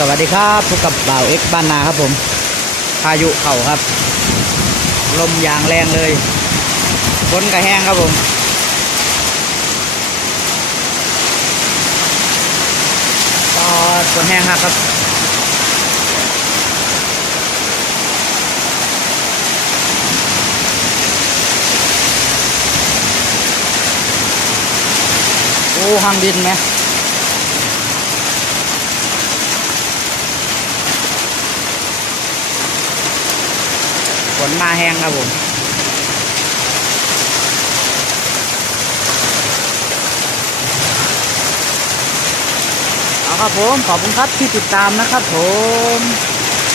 สวัสดีครับพบกับบ่าวเอ็กบ้านนาครับผมพายุเข่าครับลมอย่างแรงเลยฝนกระแห้งครับผมก็ฝนแห้งครับโอ้ห้างดินไหมฝนมาแห้งครับผมเอาครับผมขอบคุณครับที่ติดตามนะครับผม